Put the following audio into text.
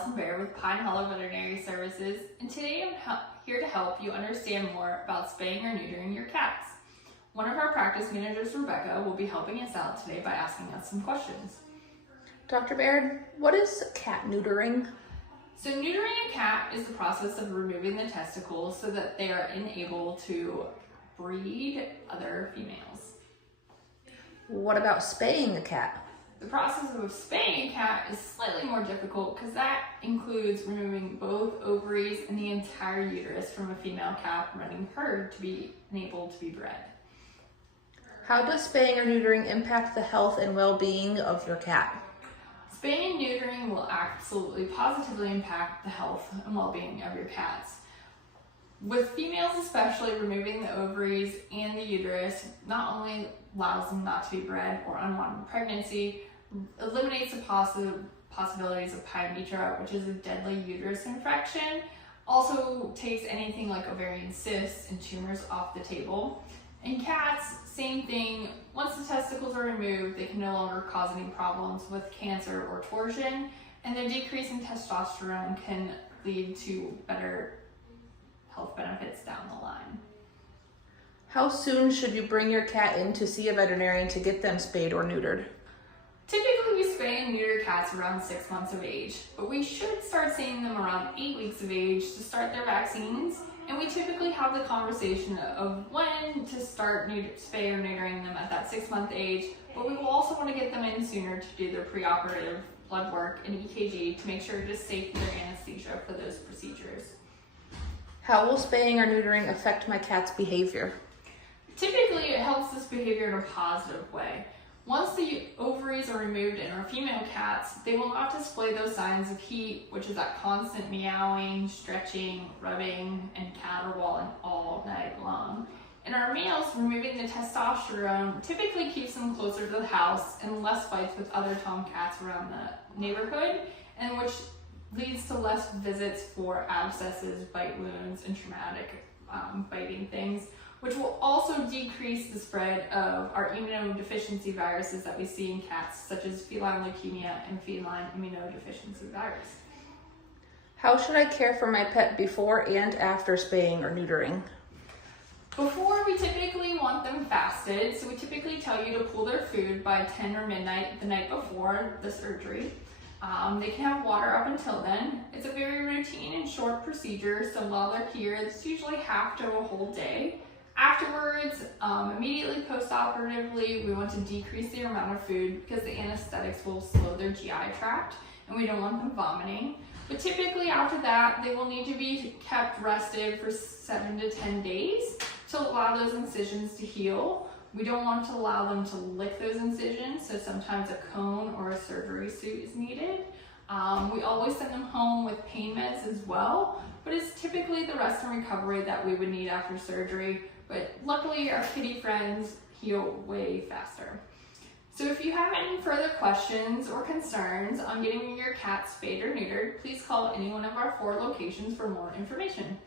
Allison Baird with Pine Hollow Veterinary Services, and today I'm here to help you understand more about spaying or neutering your cats. One of our practice managers, Rebecca, will be helping us out today by asking us some questions. Dr. Baird, what is cat neutering? So neutering a cat is the process of removing the testicles so that they are unable to breed other females. What about spaying a cat? The process of spaying a cat is slightly more difficult because that includes removing both ovaries and the entire uterus from a female cat running herd to be enabled to be bred. How does spaying or neutering impact the health and well-being of your cat? Spaying and neutering will absolutely positively impact the health and well-being of your cats. With females especially, removing the ovaries and the uterus not only allows them not to be bred or unwanted pregnancy, eliminates the possibilities of pyometra, which is a deadly uterus infection, also takes anything like ovarian cysts and tumors off the table. In cats, same thing. Once the testicles are removed, they can no longer cause any problems with cancer or torsion, and the decrease in testosterone can lead to better health benefits down the line. How soon should you bring your cat in to see a veterinarian to get them spayed or neutered? Typically, we spay and neuter cats around 6 months of age, but we should start seeing them around 8 weeks of age to start their vaccines. And we typically have the conversation of when to start spay or neutering them at that 6-month age, but we will also want to get them in sooner to do their preoperative blood work and EKG to make sure it is safe for their anesthesia for those procedures. How will spaying or neutering affect my cat's behavior? Typically, it helps this behavior in a positive way. Once the ovaries are removed in our female cats, they will not display those signs of heat, which is that constant meowing, stretching, rubbing, and caterwauling all night long. In our males, removing the testosterone typically keeps them closer to the house and less fights with other tomcats around the neighborhood, and which leads to less visits for abscesses, bite wounds, and traumatic biting things, which will also decrease the spread of our immunodeficiency viruses that we see in cats, such as feline leukemia and feline immunodeficiency virus. How should I care for my pet before and after spaying or neutering? Before, we typically want them fasted, so we typically tell you to pull their food by 10 or midnight the night before the surgery. They can have water up until then. It's a very routine and short procedure, so while they're here, it's usually half to a whole day. Afterwards, immediately post-operatively, we want to decrease the amount of food because the anesthetics will slow their GI tract and we don't want them vomiting. But typically after that, they will need to be kept rested for 7 to 10 days to allow those incisions to heal. We don't want to allow them to lick those incisions, so sometimes a cone or a surgery suit is needed. We always send them home with pain meds as well, but it's typically the rest and recovery that we would need after surgery. But luckily, our kitty friends heal way faster. So if you have any further questions or concerns on getting your cat spayed or neutered, please call any one of our 4 locations for more information.